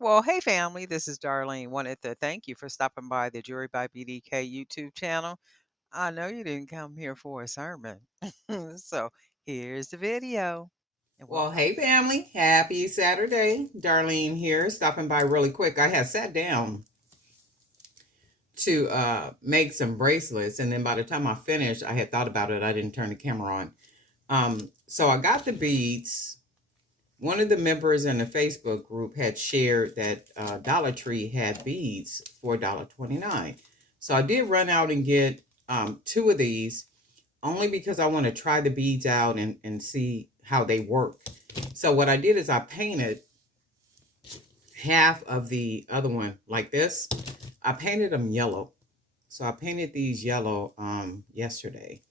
Well, hey family, this is Darlene. Wanted to thank you for stopping by the Jury by BDK YouTube channel. I know you didn't come here for a sermon. So here's the video and Well, welcome. hey family, happy Saturday. Darlene here, stopping by really quick. I had sat down to make some bracelets, and then by the time I finished, I had thought about it. I didn't turn the camera on. So I got the beads. One of the members in the Facebook group had shared that Dollar Tree had beads for $1.29. So I did run out and get two of these only because I want to try the beads out and see how they work. So what I did is I painted half of the other one like this. I painted them yellow. So I painted these yellow yesterday.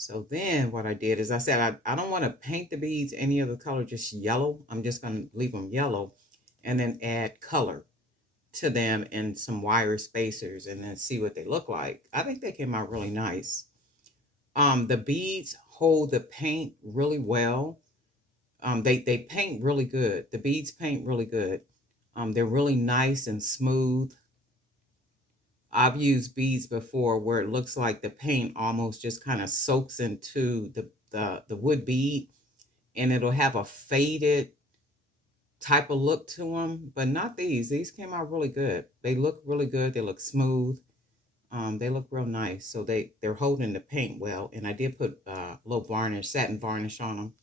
So then what I did is I said I don't want to paint the beads any other color, just yellow. I'm just going to leave them yellow and then add color to them and some wire spacers and then see what they look like. I think they came out really nice. The beads hold the paint really well. They paint really good. The beads paint really good. They're really nice and smooth. I've used beads before where it looks like the paint almost just kind of soaks into the wood bead, and it'll have a faded type of look to them, but not these. These came out really good. They look really good. They look smooth. They look real nice. So they're holding the paint well, and I did put a little varnish, satin varnish on them.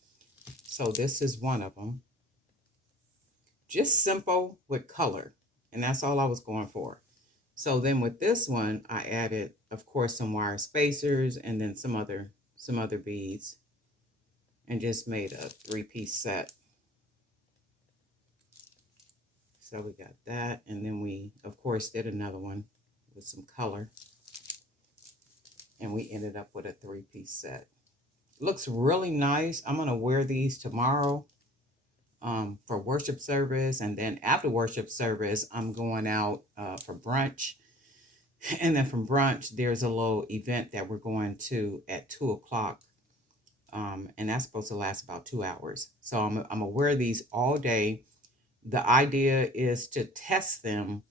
So this is one of them. Just simple with color, and that's all I was going for. So then with this one, I added, of course, some wire spacers and then some other beads, and just made a three-piece set. So we got that, and then we, of course, did another one with some color, and we ended up with a three-piece set. Looks really nice. I'm gonna wear these tomorrow for worship service, and then after worship service, I'm going out for brunch. And then from brunch, there's a little event that we're going to at 2 o'clock. And that's supposed to last about 2 hours. So I'm gonna wear these all day. The idea is to test them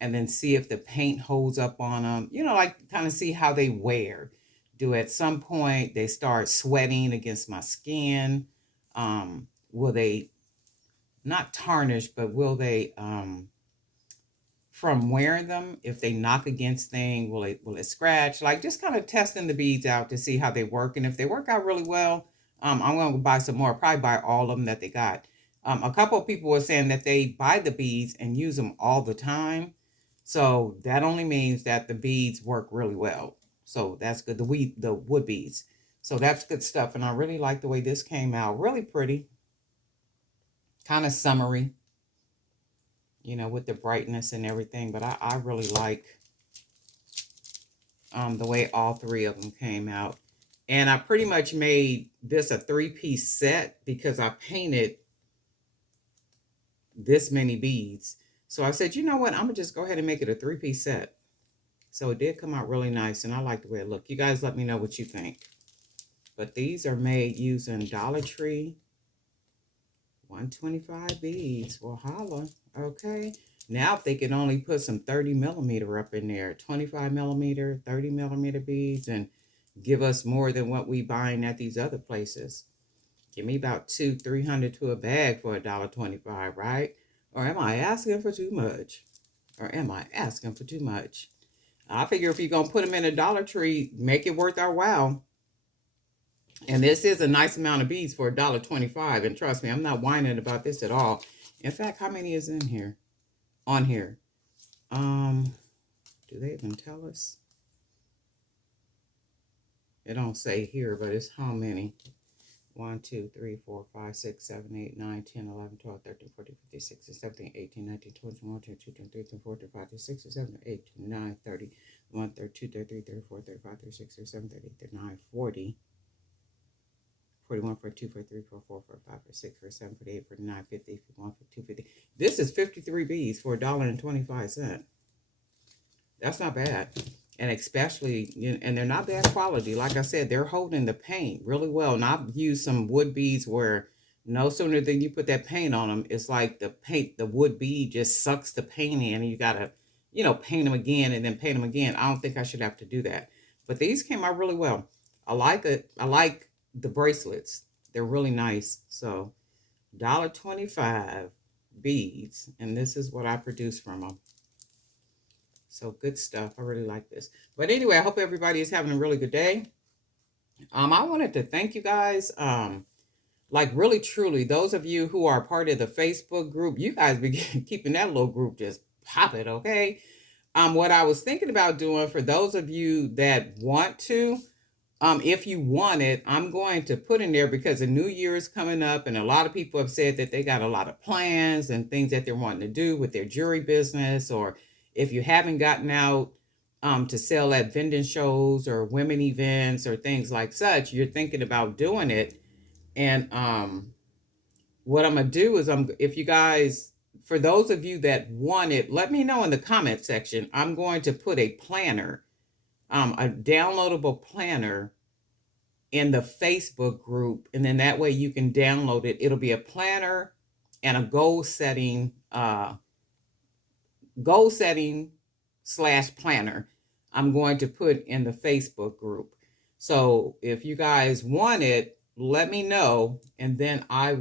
and then see if the paint holds up on them. Like kind of see how they wear. Do at some point they start sweating against my skin? Will they not tarnish, but will they from wearing them, if they knock against things, will it scratch? Like just kind of testing the beads out to see how they work. And if they work out really well, I'm gonna buy some more, probably buy all of them that they got. A couple of people were saying that they buy the beads and use them all the time. So that only means that the beads work really well. So that's good. The wood beads. So that's good stuff. And I really like the way this came out. Really pretty, kind of summery, with the brightness and everything. But I really like the way all three of them came out. And I pretty much made this a three-piece set because I painted this many beads. So I said, you know what? I'm going to just go ahead and make it a three-piece set. So it did come out really nice, and I like the way it looked. You guys let me know what you think. But these are made using Dollar Tree 125 beads. Well, holla. Okay. Now, if they could only put some 30 millimeter up in there, 25 millimeter, 30 millimeter beads, and give us more than what we buying at these other places. Give me about 300 to a bag for $1.25, right? Or am I asking for too much? Or am I asking for too much? I figure if you're gonna put them in a Dollar Tree, make it worth our while. And this is a nice amount of beads for $1.25. And trust me, I'm not whining about this at all. In fact, how many is in here? On here. Um, do they even tell us? It don't say here, but it's how many? 1, 2, 3, 4, 5, 6, 7, 8, 9, 10, 11, 12, 13, 14, 15, 16, 17, 18, 19, 20, 21, 22, 23, 24, 25, 26, 27, 28, 29, 30, 1, 32, 33, 34, 35, 36, 37, 38, 39, 40. 41, 42, 43, 44, 45, 46, 47, 48, 49, 50, 51, 52, 50. This is 53 beads for $1.25. That's not bad. And especially, and they're not bad quality. Like I said, they're holding the paint really well. And I've used some wood beads where No sooner than you put that paint on them, it's like the wood bead just sucks the paint in, and you gotta, paint them again and then paint them again. I don't think I should have to do that. But these came out really well. I like it. I like the bracelets. They're really nice. So $1.25 beads, and this is what I produce from them. So good stuff. I really like this. But anyway, I hope everybody is having a really good day. I wanted to thank you guys. Like really truly, those of you who are part of the Facebook group, you guys be keeping that little group just popping, okay? What I was thinking about doing for those of you that want to, if you want it, I'm going to put in there because the new year is coming up, and a lot of people have said that they got a lot of plans and things that they're wanting to do with their jewelry business, or if you haven't gotten out to sell at vending shows or women events or things like such, you're thinking about doing it. And what I'm gonna do is if you guys, for those of you that want it, let me know in the comment section. I'm going to put a planner, a downloadable planner in the Facebook group, and then that way you can download it. It'll be a planner and a goal setting slash planner. I'm going to put in the Facebook group. So if you guys want it, let me know, and then I'll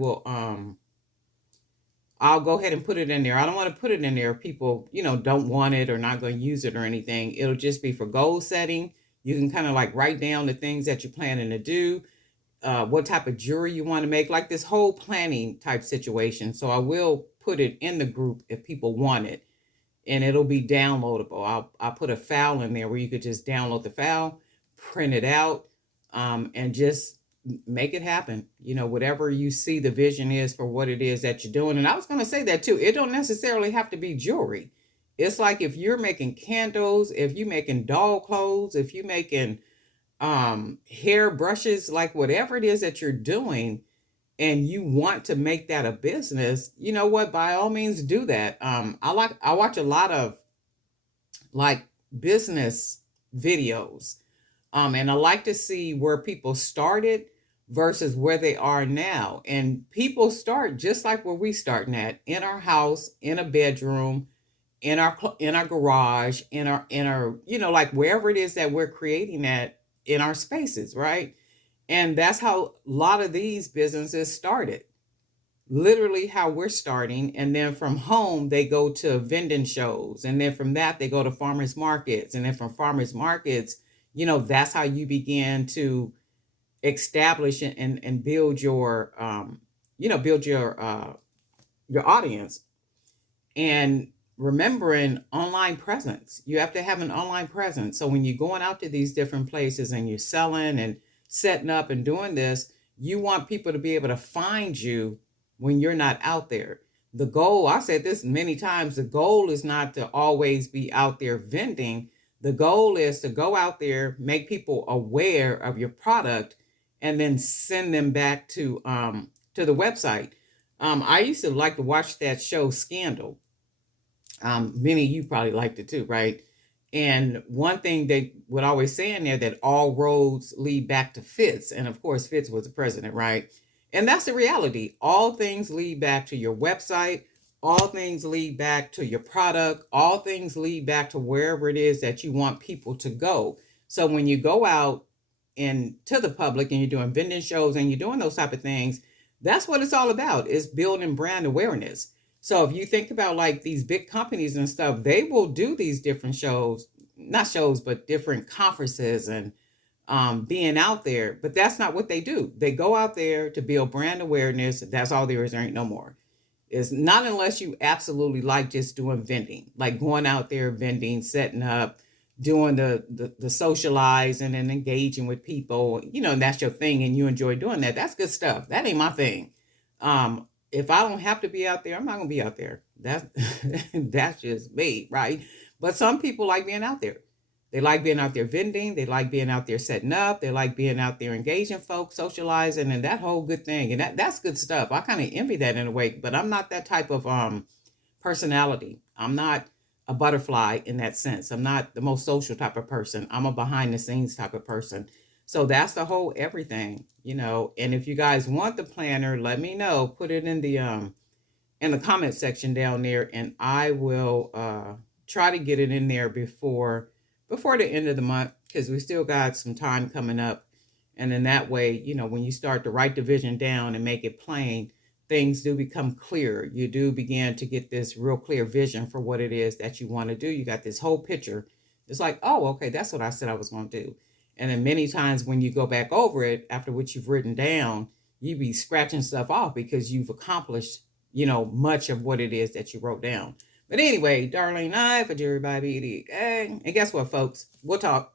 go ahead and put it in there. I don't want to put it in there if people, don't want it or not going to use it or anything. It'll just be for goal setting. You can kind of like write down the things that you're planning to do, what type of jewelry you want to make, like this whole planning type situation. So I will put it in the group if people want it, and it'll be downloadable. I'll put a file in there where you could just download the file, print it out, and just make it happen. Whatever you see the vision is for what it is that you're doing. And I was going to say that too. It don't necessarily have to be jewelry. It's like if you're making candles, if you're making doll clothes, if you're making hair brushes, like whatever it is that you're doing, and you want to make that a business, you know what? By all means, do that. I watch a lot of like business videos, and I like to see where people started versus where they are now. And people start just like where we starting at, in our house, in a bedroom, in our garage, in our like wherever it is that we're creating at in our spaces, right? And that's how a lot of these businesses started. Literally how we're starting, and then from home they go to vending shows, and then from that they go to farmers markets, and then from farmers markets, that's how you begin to establish and build your audience. And remembering online presence, you have to have an online presence. So when you're going out to these different places and you're selling and setting up and doing this, you want people to be able to find you when you're not out there. The goal, I said this many times, the goal is not to always be out there vending. The goal is to go out there, make people aware of your product, and then send them back to the website. I used to like to watch that show Scandal. Many of you probably liked it too, right? And one thing they would always say in there, that all roads lead back to Fitz. And of course, Fitz was the president, right? And that's the reality. All things lead back to your website. All things lead back to your product. All things lead back to wherever it is that you want people to go. So when you go out and to the public and you're doing vending shows and you're doing those type of things, that's what it's all about, is building brand awareness. So if you think about like these big companies and stuff, they will do these different shows, not shows, but different conferences and being out there. But that's not what they do. They go out there to build brand awareness. That's all there is. There ain't no more. It's not unless you absolutely like just doing vending, like going out there vending, setting up, doing the socializing and engaging with people, and that's your thing and you enjoy doing that. That's good stuff. That ain't my thing. If I don't have to be out there, I'm not gonna be out there. That's that's just me, right? But some people like being out there. They like being out there vending. They like being out there setting up. They like being out there engaging folks, socializing, and that whole good thing. And that's good stuff. I kind of envy that in a way, but I'm not that type of personality. I'm not a butterfly in that sense. I'm not the most social type of person. I'm a behind the scenes type of person. So that's the whole everything, you know. And if you guys want the planner, let me know. Put it in the comment section down there, and I will try to get it in there before the end of the month, because we still got some time coming up. And then that way, you know, when you start to write the vision down and make it plain, things do become clear. You do begin to get this real clear vision for what it is that you want to do. You got this whole picture. It's like, oh, okay, that's what I said I was going to do. And then many times when you go back over it after what you've written down, you be scratching stuff off because you've accomplished, you know, much of what it is that you wrote down. But anyway, Darlene, I for Jerry Bobby. And guess what, folks? We'll talk.